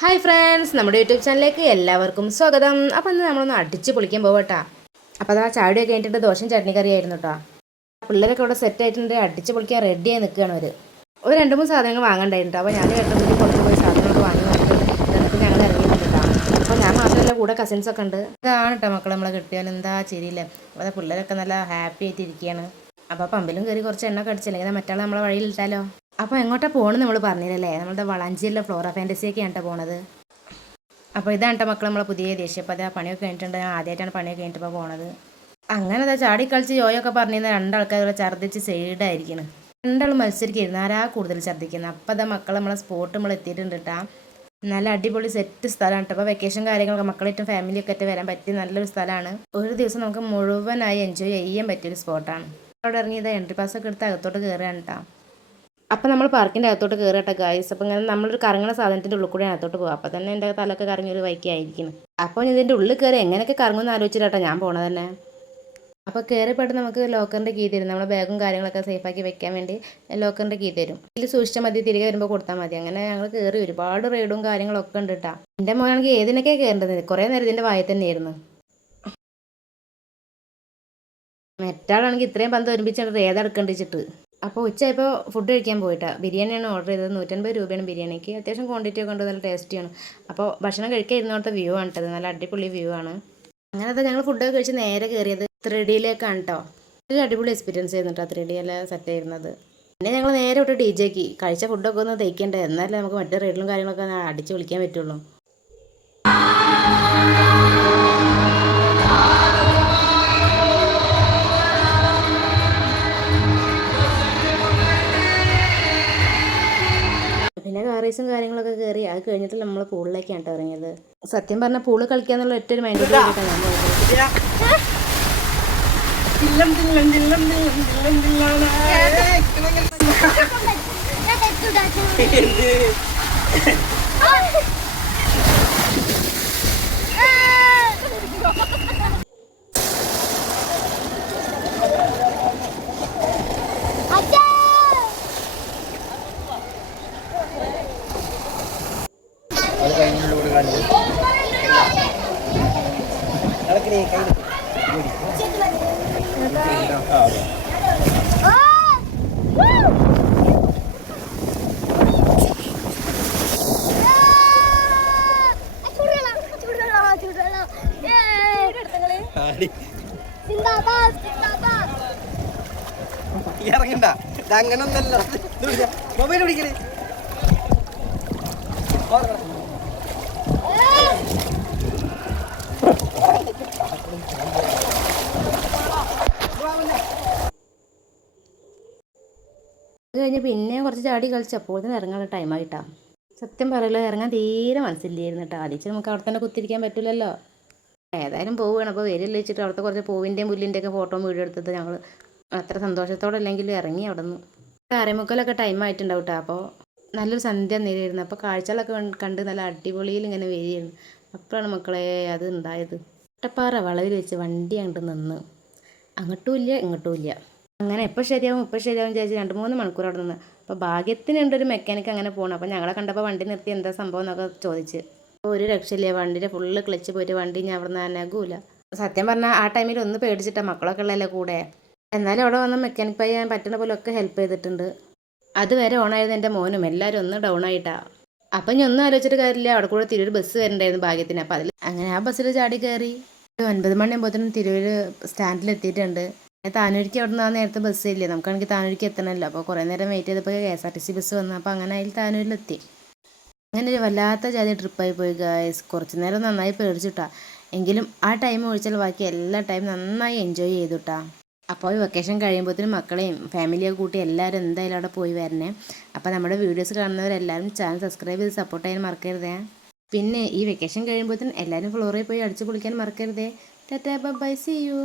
Hi friends, നമ്മുടെ YouTube ചാനലിലേക്ക് എല്ലാവർക്കും സ്വാഗതം. അപ്പോൾ ഇന്ന് നമ്മളൊന്ന് അടിച്ച് പൊളിക്കാൻ പോകട്ടാ. അപ്പോൾ അതാ ചാടിയൊക്കെ കഴിഞ്ഞിട്ട് ദോശയും ചട്നി കറി ആയിരുന്നു കേട്ടോ. പിള്ളേരൊക്കെ ഇവിടെ സെറ്റ് ആയിട്ടുണ്ട്, അടിച്ച് പൊളിക്കാൻ റെഡിയായി നിൽക്കുകയാണ് അവർ. ഒരു 2-3 സാധനങ്ങൾ വാങ്ങണ്ടായിരുന്നു. അപ്പോൾ ഞാൻ ഏട്ടൻ പുറത്ത് പോയി സാധനങ്ങളൊക്കെ വാങ്ങി എന്നിട്ട് ഞങ്ങൾ ഇറങ്ങിയിട്ടുണ്ട് കേട്ടോ. അപ്പോൾ ഞാൻ മാത്രമല്ല, കൂടെ കസിൻസൊക്കെ ഉണ്ട്. ഇതാണ് കേട്ടോ മക്കൾ, നമ്മളെ കിട്ടിയാൽ എന്താ ശരിയില്ല. അപ്പോൾ പിള്ളേരൊക്കെ നല്ല ഹാപ്പി ആയിട്ട് ഇരിക്കുകയാണ്. അപ്പോൾ പമ്പിലും കയറി കുറച്ച് എണ്ണ കടിച്ചില്ലെങ്കിൽ മറ്റാൾ നമ്മളെ വഴിയിലിട്ടാലോ. അപ്പോൾ എങ്ങോട്ടാണ് പോകണമെന്ന് നമ്മൾ പറഞ്ഞില്ലല്ലേ. നമ്മളുടെ വളാഞ്ചേരിയിലെ ഫ്ലോറ ഫാൻറ്റസിയൊക്കെയാണ് കേട്ടോ പോണത്. അപ്പോൾ ഇതാണ് കേട്ടോ മക്കൾ നമ്മളെ പുതിയ ദേശീയ. അപ്പോൾ അത് പണിയൊക്കെ കഴിഞ്ഞിട്ടുണ്ട്. ഞാൻ ആദ്യമായിട്ടാണ് പണിയൊക്കെ കഴിഞ്ഞിട്ട് പോണത്. അങ്ങനെ അതാ ചാടി കളിച്ച് യോയൊക്കെ പറഞ്ഞിരുന്ന രണ്ടാൾക്കാർ ഛർദ്ദിച്ച് സൈഡായിരിക്കണം. രണ്ടാളും മത്സരിക്കായിരുന്നു, ആരാ കൂടുതൽ ഛർദ്ദിക്കുന്നത്. അപ്പോൾ അതാ മക്കൾ നമ്മളെ സ്പോട്ട് നമ്മൾ എത്തിയിട്ടുണ്ട് കേട്ടോ. നല്ല അടിപൊളി സെറ്റ് സ്ഥലമാണ് കേട്ടോ. അപ്പോൾ വെക്കേഷൻ കാര്യങ്ങളൊക്കെ മക്കളായിട്ടും ഫാമിലിയൊക്കെ ആയിട്ട് വരാൻ പറ്റിയ നല്ലൊരു സ്ഥലമാണ്. ഒരു ദിവസം നമുക്ക് മുഴുവനായി എൻജോയ് ചെയ്യാൻ പറ്റിയൊരു സ്പോട്ടാണ്. അവിടെ ഇറങ്ങിയത് എൻട്രി പാസ്സൊക്കെ എടുത്ത് അകത്തോട്ട് കയറുകയാണ് കേട്ടോ. അപ്പോൾ നമ്മൾ പാർക്കിൻ്റെ അകത്തോട്ട് കയറട്ടെ ഗായ്സ്. അപ്പോൾ ഇങ്ങനെ നമ്മളൊരു കറങ്ങുന്ന സാധനത്തിൻ്റെ ഉള്ളിൽ കൂടെ അകത്തോട്ട് പോകും. അപ്പോൾ തന്നെ എൻ്റെ തലൊക്കെ കറങ്ങി ഒരു വൈക്കായിരിക്കണം. അപ്പോൾ ഇതിൻ്റെ ഉള്ളിൽ കയറി എങ്ങനെയൊക്കെ കറങ്ങുമെന്ന് ആലോചിച്ചിട്ടാട്ടോ ഞാൻ പോണത് തന്നെ. അപ്പോൾ കയറിപ്പെട്ട് നമുക്ക് ലോക്കറിൻ്റെ കീ തരും. നമ്മുടെ ബാഗും കാര്യങ്ങളൊക്കെ സേഫാക്കി വെക്കാൻ വേണ്ടി ലോക്കറിൻ്റെ കീ തരും. ഇതിൽ സൂക്ഷിച്ചാൽ മതി, തിരികെ വരുമ്പോൾ കൊടുത്താൽ മതി. അങ്ങനെ ഞങ്ങൾ കയറി ഒരുപാട് റൈഡും കാര്യങ്ങളൊക്കെ ഉണ്ട് കേട്ടോ. എൻ്റെ മോനാണെങ്കിൽ ഏതിനൊക്കെ കയറേണ്ടത്, കുറേ നേരം ഇതിൻ്റെ വായ തന്നെയായിരുന്നു. മറ്റാളാണെങ്കിൽ ഇത്രയും പന്ത് ഒരുമിച്ചിട്ട് ഏതെടുക്കണ്ടിച്ചിട്ട്. അപ്പോൾ ഉച്ചയായപ്പോൾ ഫുഡ് കഴിക്കാൻ പോയിട്ടാണ്. ബിരിയാണിയാണ് ഓർഡർ ചെയ്തത്. 150 രൂപയാണ് ബിരിയാണിക്ക്. അത്യാവശ്യം ക്വാണ്ടിറ്റി ഒക്കെ ഉണ്ട്, നല്ല ടേസ്റ്റിയാണ്. അപ്പോൾ ഭക്ഷണം കഴിക്കാൻ ഇരുന്നോടത്തെ വ്യൂ ആണ് കേട്ടത്, നല്ല അടിപൊളി വ്യൂ ആണ്. അങ്ങനത്തെ ഞങ്ങൾ ഫുഡൊക്കെ കഴിച്ച് നേരെ കയറിയത് 3Dയിലേക്കാണ് കേട്ടോ. ഒരു അടിപൊളി എക്സ്പീരിയൻസ് ആയിരുന്നു കേട്ടോ 3D സെറ്റ് ആയിരുന്നത്. പിന്നെ ഞങ്ങൾ നേരെ വിട്ട് DJ കഴിച്ച ഫുഡൊക്കെ ഒന്ന് തയ്ക്കേണ്ടത്, എന്നാലേ നമുക്ക് മറ്റേ റൈഡിലും കാര്യങ്ങളൊക്കെ അടിച്ച് വിളിക്കാൻ പറ്റുള്ളൂ. പിന്നെ കാർ റേസും കാര്യങ്ങളൊക്കെ കയറി അത് കഴിഞ്ഞിട്ട് നമ്മൾ പൂളിലേക്കാണ് കേട്ടോ ഇറങ്ങിയത്. സത്യം പറഞ്ഞാൽ പൂള് കളിക്കാന്നുള്ള ഒറ്റൊരു മൈൻഡ് ആയിട്ടാണ് ഞാൻ പോയത്. ഇറങ്ങണ്ട, അങ്ങനെ ഒന്നല്ല. മൊബൈൽ പിടിക്കണേ. അത് കഴിഞ്ഞ് പിന്നെ കുറച്ച് ചാടി കളിച്ചപ്പോൾ തന്നെ ഇറങ്ങാനുള്ള ടൈമായിട്ടാണ്. സത്യം പറയല്ലോ, ഇറങ്ങാൻ തീരെ മനസ്സില്ലായിരുന്നു കേട്ടോ. ആദ്യം നമുക്ക് അവിടെ തന്നെ കുത്തിരിക്കാൻ പറ്റില്ലല്ലോ. ഏതായാലും പോവുകയാണ്. അപ്പോൾ വരില്ല വെച്ചിട്ട് അവിടുത്തെ കുറച്ച് പൂവിൻ്റെയും പുല്ലിൻ്റെയൊക്കെ ഫോട്ടോ വീഡിയോ എടുത്തിട്ട് ഞങ്ങൾ അത്ര സന്തോഷത്തോടെ അല്ലെങ്കിലും ഇറങ്ങി അവിടെ നിന്ന്. 6:45 ടൈം ആയിട്ടുണ്ടാവും കേട്ടോ. അപ്പോൾ നല്ലൊരു സന്ധ്യ നേരിയിരുന്നു. അപ്പോൾ കാഴ്ചകളൊക്കെ കണ്ട് നല്ല അടിപൊളിയിൽ ഇങ്ങനെ വരികയായിരുന്നു. അപ്പോഴാണ് മക്കളെ അത് ഉണ്ടായത്. ഒറ്റപ്പാറ വളവിൽ വെച്ച് വണ്ടി അങ്ങോട്ട് നിന്ന്, അങ്ങോട്ടും ഇല്ല ഇങ്ങോട്ടും ഇല്ല. അങ്ങനെ എപ്പോൾ ശരിയാവും വിചാരിച്ച് 2-3 മണിക്കൂർ അവിടെ നിന്ന്. അപ്പോൾ ഭാഗ്യത്തിനുണ്ടൊരു മെക്കാനിക്ക് അങ്ങനെ പോകണം. അപ്പോൾ ഞങ്ങളെ കണ്ടപ്പോൾ വണ്ടി നിർത്തി എന്താ സംഭവം എന്നൊക്കെ ചോദിച്ച്. അപ്പോൾ ഒരു രക്ഷയില്ല, വണ്ടിയുടെ ഫുള്ള് ക്ലച്ച് പോയിട്ട് വണ്ടി ഞാൻ അവിടെ നിന്ന് അനകൂല. സത്യം പറഞ്ഞാൽ ആ ടൈമിൽ ഒന്ന് പേടിച്ചിട്ടാണ്, മക്കളൊക്കെ ഉള്ളതല്ലേ കൂടെ. എന്നാലും അവിടെ വന്ന് മെക്കാനിക് പയ്യാൻ പറ്റുന്ന പോലെ ഒക്കെ ഹെൽപ്പ് ചെയ്തിട്ടുണ്ട്. അതുവരെ ഓണായിരുന്നു എൻ്റെ മോനും, എല്ലാവരും ഒന്ന് ഡൗൺ ആയിട്ടാണ്. അപ്പം ഞാൻ ഒന്നും ആലോചിച്ചിട്ട് കാര്യമില്ല, അവിടെ കൂടെ തിരൂർ ബസ് വരുന്നുണ്ടായിരുന്നു ഭാഗ്യത്തിന്. അപ്പോൾ അതിൽ അങ്ങനെ ആ ബസ്സിൽ ചാടി കയറി 9 മണിയാകുമ്പോഴത്തേനും തിരൂർ സ്റ്റാൻഡിലെത്തിയിട്ടുണ്ട്. താനൂരിക്ക് അവിടെ നിന്ന് ആ നേരത്തെ ബസ്സില്ലേ, നമുക്കാണെങ്കിൽ താനൂരിക്ക് എത്തണമല്ലോ. അപ്പോൾ കുറേ നേരം വെയിറ്റ് ചെയ്തപ്പോൾ KSRTC ബസ് വന്നു. അപ്പോൾ അങ്ങനെ അതിൽ താനൂരിലെത്തി. അങ്ങനെ ഒരു വല്ലാത്ത ജാതി ട്രിപ്പായി പോയി ഗായ്സ്. കുറച്ച് നേരം നന്നായി പേടിച്ചിട്ടാ, എങ്കിലും ആ ടൈം ഒഴിച്ചാൽ ബാക്കി എല്ലാ ടൈം നന്നായി എൻജോയ് ചെയ്തുട്ടാ. അപ്പോൾ ഈ വെക്കേഷൻ കഴിയുമ്പോഴത്തേനും മക്കളെയും ഫാമിലിയൊക്കെ കൂട്ടി എല്ലാവരും എന്തായാലും അവിടെ പോയി വരണേ. അപ്പോൾ നമ്മുടെ വീഡിയോസ് കാണുന്നവരെല്ലാവരും ചാനൽ സബ്സ്ക്രൈബ് ചെയ്ത് സപ്പോർട്ട് ചെയ്യാൻ മറക്കരുതേ. പിന്നെ ഈ വെക്കേഷൻ കഴിയുമ്പോഴത്തേനും എല്ലാവരും ഫ്ലോറിൽ പോയി അടിച്ചു പൊളിക്കാൻ മറക്കരുതേ. Tata bye, see U.